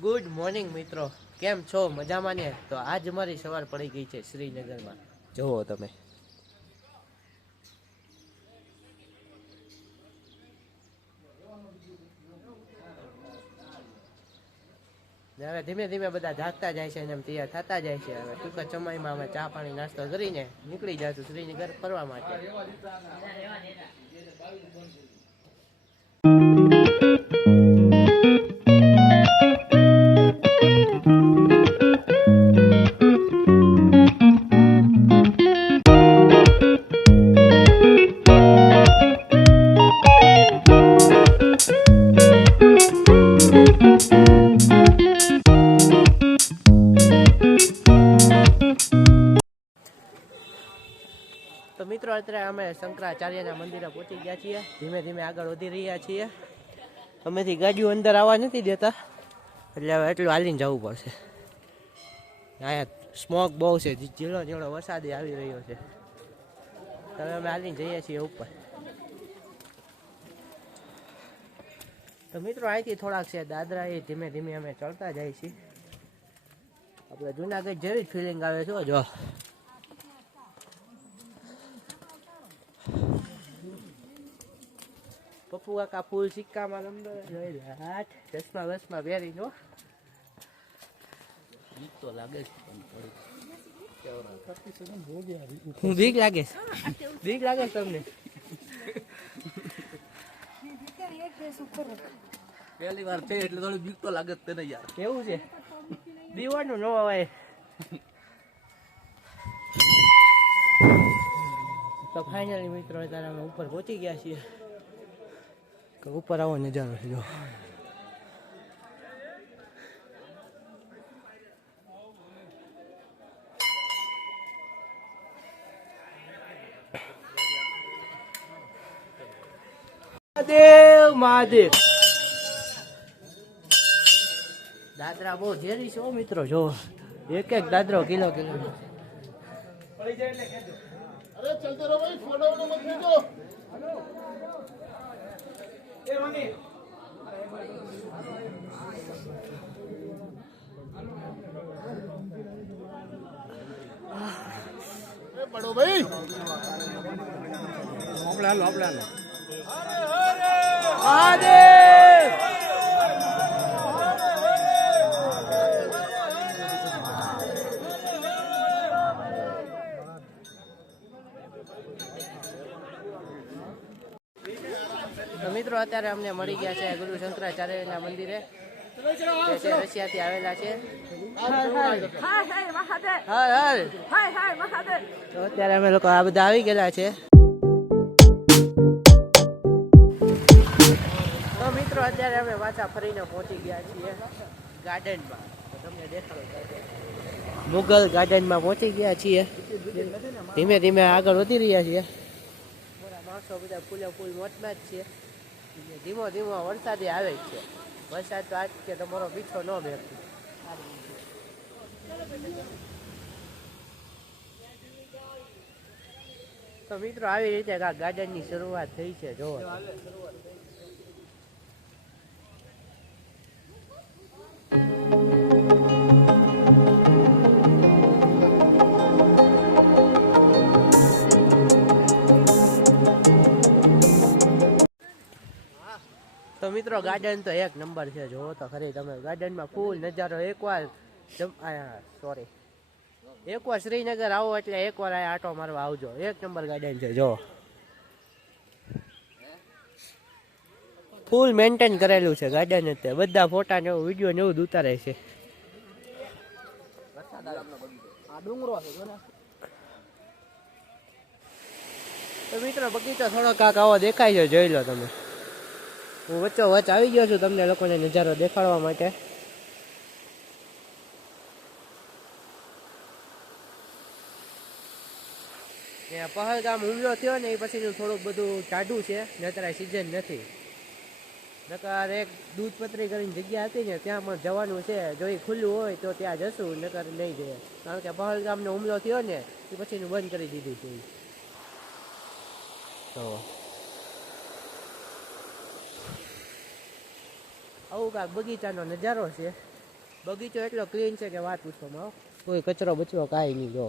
Good morning મિત્રો, કેમ છો? મજામાં ને? તો આજ મારી સવાર પડી ગઈ છે શ્રીનગરમાં. જુઓ તમે. હવે ધીમે ધીમે બધા જાગતા જાય છે અને તૈયાર થતા જાય છે. હવે ટૂંક સમયમાં અમે ચા પાણી નાસ્તો કરીને નીકળી જશું શ્રીનગર ફરવા માટે. તો મિત્રો, અત્યારે અમે શંકરાચાર્યના મંદિરે પહોંચી ગયા છીએ. ધીમે ધીમે આગળ વધી રહ્યા છીએ. અમેથી ગાડીઓ અંદર આવવા નથી દેતા, એટલે હવે એટલું હાલીને જવું પડશે. અહીંયા સ્મોક બહુ છે, ઝીણો ઝીણો વરસાદ આવી રહ્યો છે. હવે અમે હાલીને જઈએ છીએ ઉપર. તો મિત્રો, અહીંથી થોડાક છે દાદરા, એ ધીમે ધીમે અમે ચડતા જાય છીએ. આપણે જુનાગઢ જેવી જ ફિલિંગ આવે છે. જો પપ્પુ કાકા ફૂલ સિક્કામાં નંબર ચશ્મા વસમાં પહેરી નો તો લાગે હું બીક લાગે બીક લાગે તમને? પહેલી વાર છે એટલે થોડી બીક તો લાગે જ તને યાર. કેવું છે? દીવાનું નો આવે. તો ફાઇનલી મિત્રો, અત્યારે અમે ઉપર પહોંચી ગયા છીએ. ઉપર આવો નજારો છે જો. મહાદેવ મહાદેવ. દાદરા બહુ ઝેરી છે મિત્રો, જો એક એક દાદરો કિલો કિલો. अरे चलते रहो भाई, फोटो वोटो मत खींचो। अरे बड़ो भाई, આપણા महादेव તો મિત્રો, અત્યારે અમને મળી ગયા છે ગુરુ શંકરાચાર્યના મંદિરે. રશિયાથી આવેલા છે. તો અત્યારે અમે લોકો આ બધા આવી ગયેલા છે. તો મિત્રો, અત્યારે અમે પાછા ફરીને પહોંચી ગયા છીએ ગાર્ડનમાં. તમને દેખાડો, મુગલ ગાર્ડનમાં પહોંચી ગયા છીએ. ધીમે ધીમે આગળ વધી રહ્યા છીએ. માણસો બધા ફૂલે ફૂલ મોજમાં જ છે. ધીમો ધીમો વરસાદ આવે જ છે. વરસાદ તો આજ કે તમારો પીછો ન બેઠો. તો મિત્રો, આવી રીતે ગાર્ડનની શરૂઆત થઈ છે. જોવો તો મિત્રો, ગાર્ડન તો એક નંબર છે. જોવો તો ખરી તમે. ગાર્ડનમાં ફૂલ નજારો. એકવાર શ્રીનગર આવો એટલે એકવાર આ આટો મારવા આવજો. એક નંબર ગાર્ડન છે. જો ફૂલ મેન્ટેન કરેલું છે ગાર્ડન. જ બધા ફોટા ને એવું વિડીયો ને એવું જ ઉતારે છે. તો મિત્રો, બગીચો થોડો કાંક આવો દેખાય છે, જોઈ લો તમે. હું વચ્ચો વચ્ચ આવી ગયો છું તમને લોકોને નજારો દેખાડવા માટે. પહલગામ હુમલો થયો ને એ પછીનું થોડુંક બધું ટાઢું છે. નકર સિઝન નથી. નકર એક દૂધપત્રી કરીને જગ્યા હતી ને, ત્યાં પણ જવાનું છે. જો એ ખુલ્લું હોય તો ત્યાં જશું, નકર નહીં જઈએ. કારણ કે પહલગામનો હુમલો થયો ને એ પછીનું બંધ કરી દીધું છે. તો આવું કાંક બગીચાનો નજારો છે. બગીચો એટલો ક્લીન છે કે વાત પૂછવામાં આવો. કોઈ કચરો બચરો કાંઈ નહીં. જો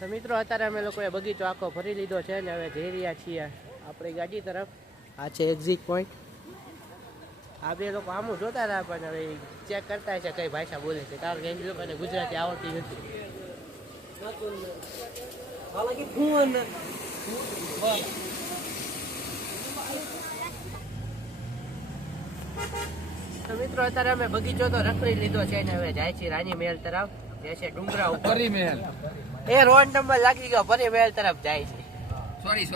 તો મિત્રો અત્યારે અમે લોકોએ બગીચો આખો ફરી લીધો છે ને હવે જઈ રહ્યા છીએ આપણી ગાડી તરફ. આ છે એક્ઝિટ પોઈન્ટ. આ બે લોકો આમું જોતા હતા પણ હવે ચેક કરતા છે કઈ ભાષા બોલે છે, કારણ કે એ લોકોને ગુજરાતી આવડતી નથી. તો મિત્રો અત્યારે અમે બગીચો તો રખડી લીધો છે ને હવે જાય છે રાની મહેલ તરફ, જે છે ડુંગરા ઉપર. પરી મહેલ એ રોડ નંબર લાગી ગયો, પરી મહેલ તરફ જાય છે. સોરી.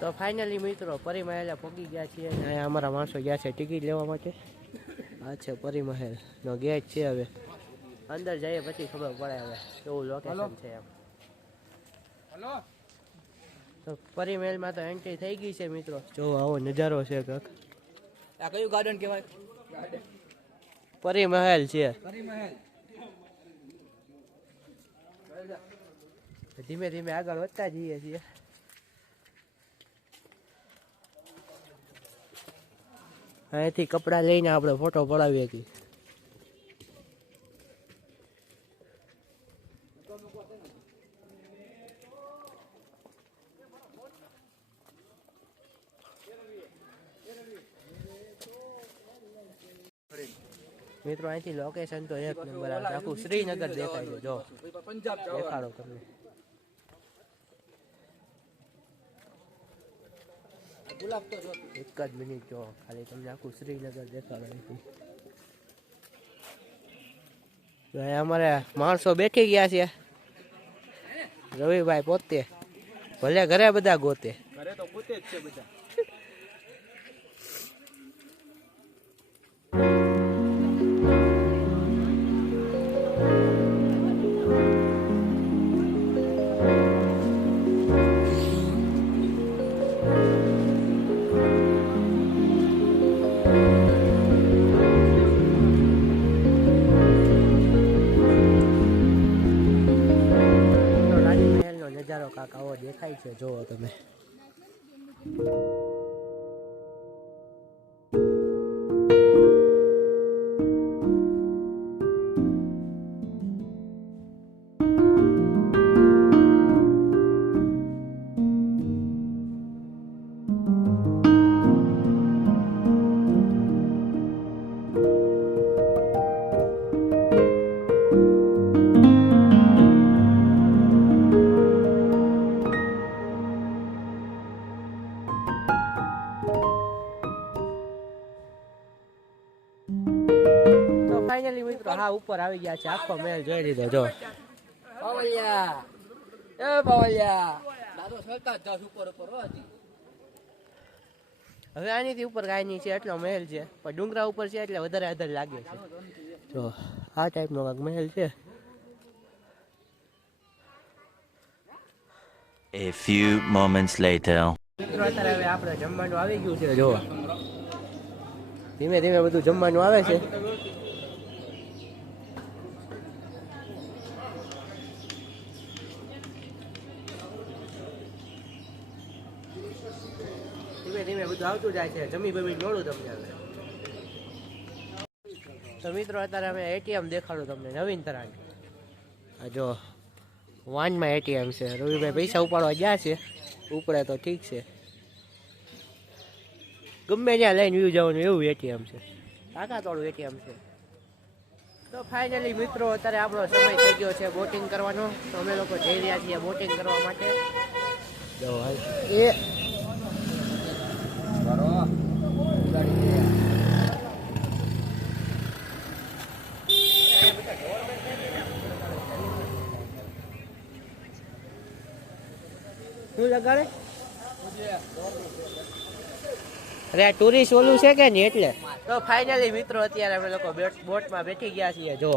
તો ફાઇનલી મિત્રો પરી મહેલે પહોંચી ગયા છીએ અને અહીંયા અમારા માણસો ગયા છે ટિકિટ લેવા માટે. આ છે પરી મહેલ નો ગેટ છે. હવે અંદર જઈએ પછી ખબર પડે હવે કેવું લોકેશન છે એમ. તો પરી મહેલમાં તો એન્ટ્રી થઈ ગઈ છે મિત્રો. જો આવો નજારો છે કાક. આ કયું ગાર્ડન કહેવાય? પરી મહેલ છે. ધીમે ધીમે આગળ વધતા જઈએ છીએ. અહીંથી કપડા લઈને આપણે ફોટો પડાવીએ છીએ. મિત્રો અહીંથી લોકેશન તો એક નંબર આવે. આખું શ્રીનગર દેખાય છે. જો પંજાબ દેખાડો તમને. ગુલાબ તો જો એક જ મિનિટ જો ખાલી તમને આખું શ્રીનગર દેખાડો. અમારે માણસો બેઠી ગયા છે. રવિભાઈ પોતે ભલે ઘરે બધા ગોતે. ઘરે તો પોતે જ છે બધા. નજારો કાક આવો દેખાય છે. જોવો તમે. ફાઇનલી મિત્રો હા ઉપર આવી ગયા છે. આખો મહેલ જોઈ લીધો. જો પાવલિયા એ પાવલિયા દાદો સરતા જ જાસ ઉપર હતી. હવે આનીથી ઉપર કાંઈ નહીં છે, એટલો મહેલ છે. પણ ડુંગરા ઉપર છે એટલે વધારે અધર લાગે છે. જો આ ટાઈપનો કાંઈક મહેલ છે. A few moments later. મિત્રો અત્યારે હવે આપણે જમવાનું આવી ગયું છે. જો ધીમે ધીમે બધું જમવાનું આવે છે. ધીમે ધીમે બધું આવતું જાય છે. જમી બમી મળું તમને હવે. તો મિત્રો અત્યારે અમે એટીએમ દેખાડું તમને નવીન તરાની. આ જો વાનમાં એટીએમ છે. રવિભાઈ પૈસા ઉપાડવા ગયા છે. ઉપડે તો ઠીક છે, ગમે ત્યાં લઈને વ્યૂ જવાનું એવું એટીએમ છે. તાકાતવાળું એટીએમ છે. તો ફાઇનલી મિત્રો અત્યારે આપણો સમય થઈ ગયો છે બોટિંગ કરવાનો. તો અમે લોકો જઈ રહ્યા છીએ બોટિંગ કરવા માટે. જો એ શું લગાડે? અરે આ ટુરિસ્ટ ઓલું છે કે નહીં એટલે. તો ફાઇનલી મિત્રો અત્યારે અમે લોકો બોટમાં બેઠી ગયા છીએ. જો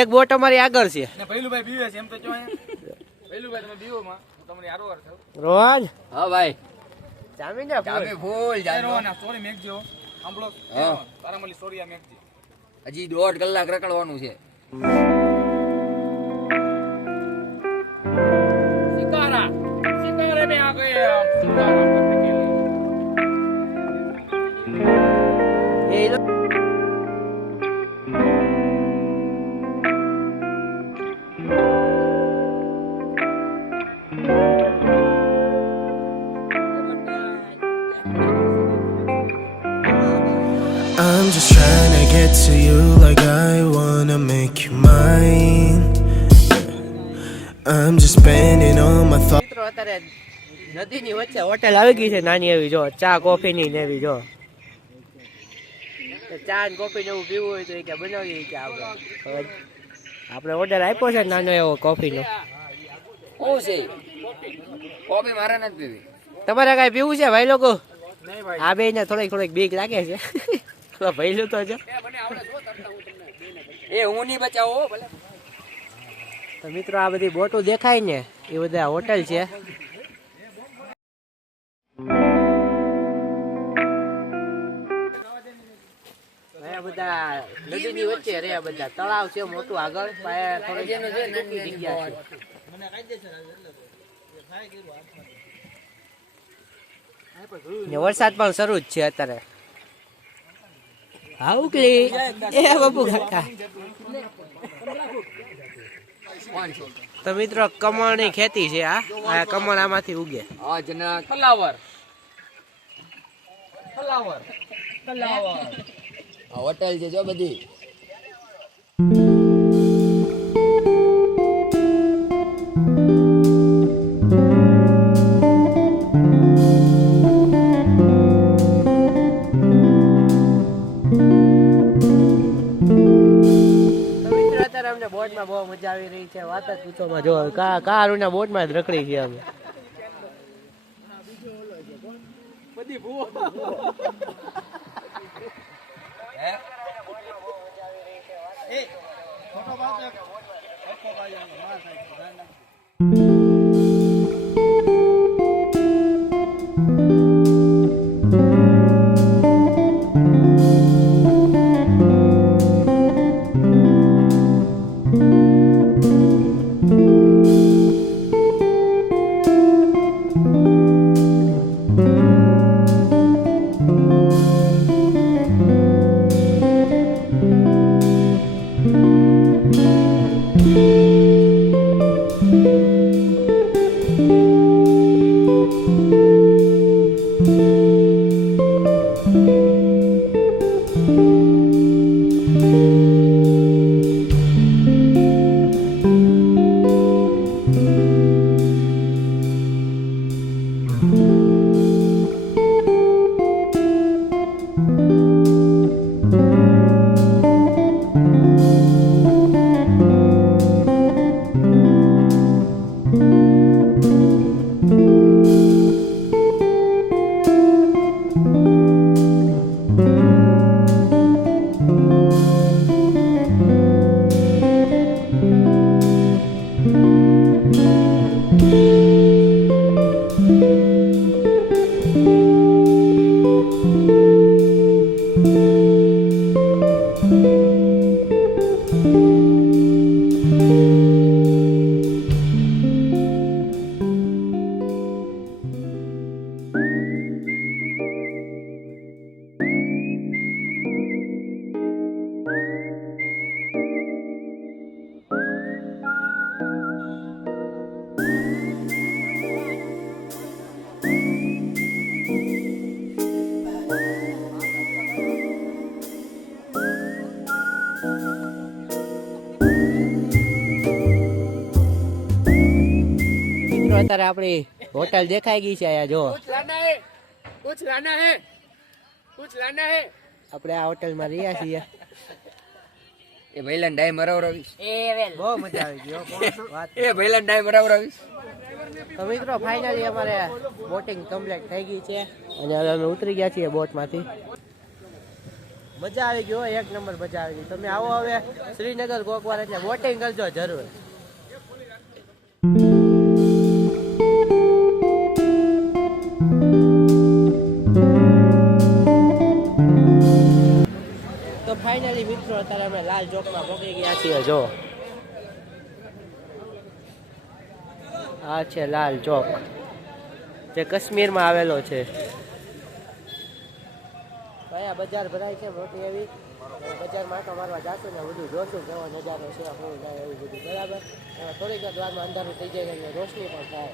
એક બોટ અમારી આગળ છે. રોહન હા ભાઈ જામી ને ફૂલ હજી 1.5 કલાક રખડવાનું છે. એ લો. I'm just trying to get to you like I wanna make you mine. I'm just spending all my thoughts. મિત્રો અત્યારે નદીની વચ્ચે હોટેલ આવી ગઈ છે નાની એવી, જો ચા કોફી ની ને એવી, જો ચા ને કોફી ને એવું પીવું હોય તો એ કે બનાવી કે આપણે ઓર્ડર આપ્યો છે નાનો એવો કોફી નો. શું છે કોફી મારે નથી પીવી. તમારે કઈ પીવું છે ભાઈ લોકો? આ બે ને થોડીક બીક લાગે છે. ભઈલું તો છે. એ હું નહીં બચાવો ભલે. તો મિત્રો આ બધી બોટો દેખાય ને એ બધા હોટેલ છે. બધા નદીની વચ્ચે રે, બધા તળાવ છે મોટું આગળ, થોડી જગ્યા છે. ને વરસાદ પણ શરૂ જ છે અત્યારે. હા ઉકલી એ બાપુ કાકા. તો મિત્રો કમળની ખેતી છે. આ કમળ આમાંથી ઉગે. આજના ફલાવર આ હોટેલ છે જો બધી. બોટમાં બહુ મજા આવી રહી છે, વાત જ પૂછોમાં. જો કારુના બોટમાં જ રખડી છે અમે. અત્યારે આપણી હોટલ દેખાઈ ગઈ છે. આયા જો આપણે આ હોટલમાં રહ્યા છીએ. એ ભૈલાન ડાય મરાવરાવીશ. બહુ મજા આવી ગઈ. એ ભૈલાન ડાય મરાવરાવીશ. તો મિત્રો ફાઇનલી અમારે બોટિંગ કમ્પ્લીટ થઈ ગઈ છે અને હવે અમે ઉતરી ગયા છીએ બોટમાંથી. મજા આવી ગઈ, એક નંબર મજા આવી ગઈ. તમે આવો હવે શ્રીનગર કોકવાર એટલે બોટિંગ કરજો જરૂર. તો ફાઇનલી મિત્રો અત્યારે અમે લાલ ચોકમાં પહોંચી ગયા છીએ. જો આ છે લાલ ચોક. જે કાશ્મીરમાં આવેલો છે. અહીંયા બજાર ભરાય છે મોટી એવી. બજારમાં આટો મારવા જાશું ને બધું જોશું કેવો નજારો છે શું થાય એવું બધું બરાબર. થોડીક જ વારમાં અંધારું થઈ જાય એટલે રોશની પણ થાય.